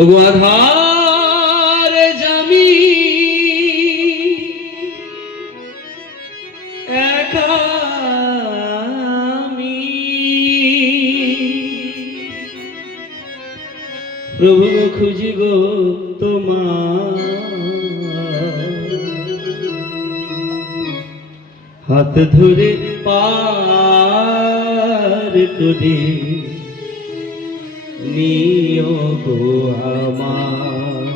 ওগো আধার জামি একা আমি প্রভু গো খুঁজি গো তোমার হাত ধরে পার করে নিও গো আমার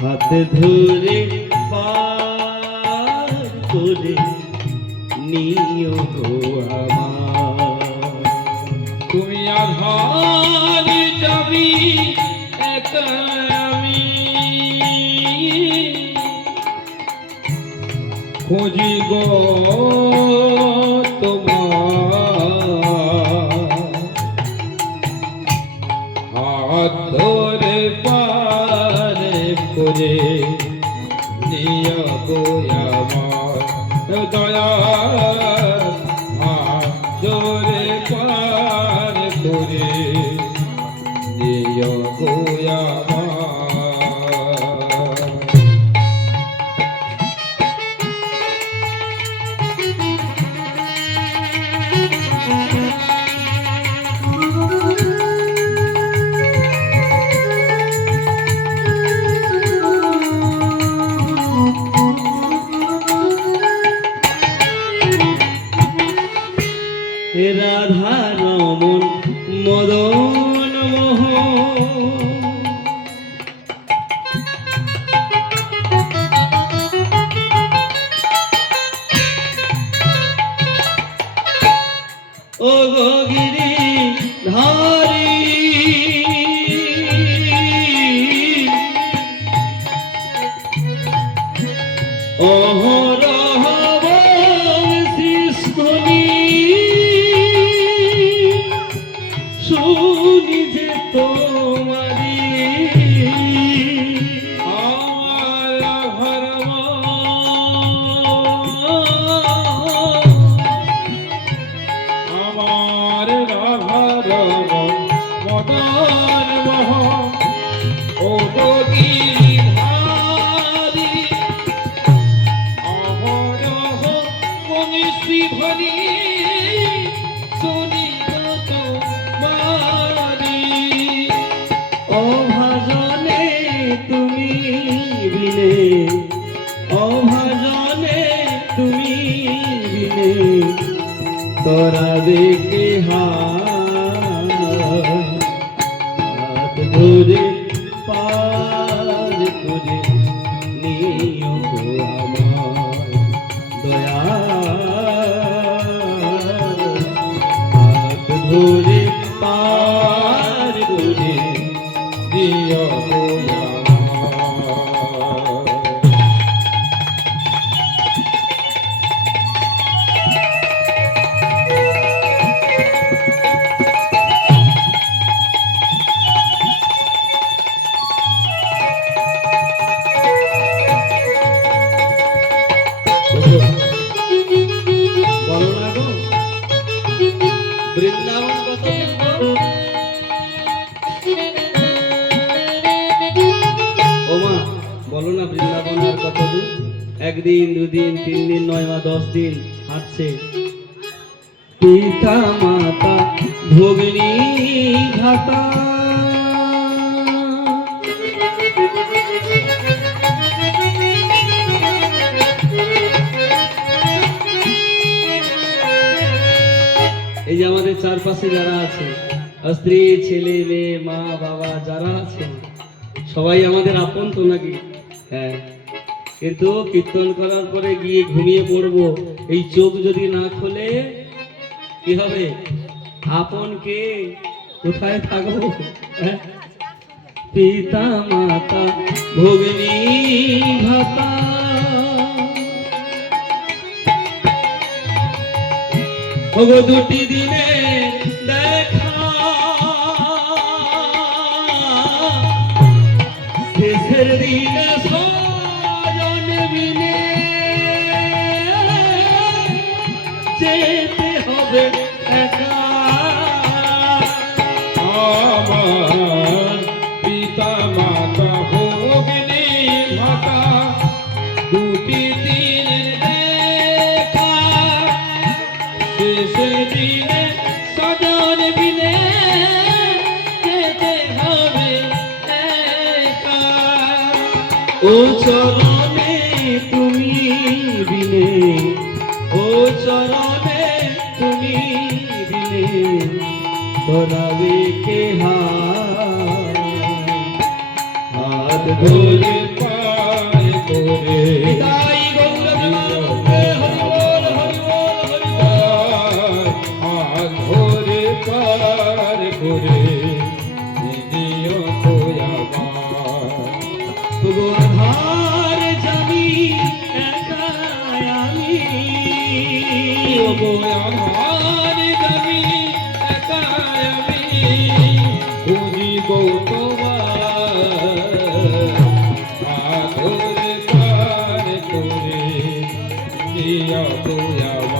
হাত ধরে পার করে নিও গো আমার তুমি আধার যাবি একা আমি খুঁজি গো হাত ধরে পার করে নিয়া গো আমার দয়া হাত ধরে পার করে নিয়া গো আমার রাধা রমন মদন মোহ ও গো গিরি ধারি অহরহ শুনি যে তোমারি আমার ঘরম আমার রাধারম মদন মোহ ও গিরিধারি অহরহ মনীষী ধ্বনি শুনি অভাজনে তুমি বিনে অভাজনে তুমি বিনে তোরা দেখে হাত ধরে পার করে নিও গো আমার দয়া হাত ধরে পার করে দিও গো বলো না গো বৃন্দাবন কত ও মা বলো না বৃন্দাবনের কত দূর একদিন দুদিন 3 দিন 9 বা 10 দিন হাঁটছে পিতা মাতা ভগিনী ঘাতা এই যে আমাদের চারপাশে যারা আছে স্ত্রী ছেলে মেয়ে মা বাবা যারা আছে সবাই আমাদের আপন তো নাকি হ্যাঁ কিন্তু কীর্তন করার পরে গিয়ে ঘুমিয়ে পড়বো এই চোখ যদি না খোলে কি হবে আপন কে কোথায় থাকবো পিতা মাতা ভগিনী ভাতা ওগো দুটি দিনে দেখা শেষের দিনে সজন বিনে যেতে হবে একা বিনে সজন বিনে যেতে হবে একা। ও চরণে তুমি বিনে, ও চরণে তুমি বিনে ধরাবে কে হাত ধরে পায় করে তাই গৌর প্রেমানন্দে হরি বল হরি বল হরি বল। হাত ধরে পার করে দিও তো আমার। তবু আধার জানি একা আমি, ওগো আমার জানি একা আমি বুঝিব তোমার। হাত ধরে পার করে দিও তো আমার।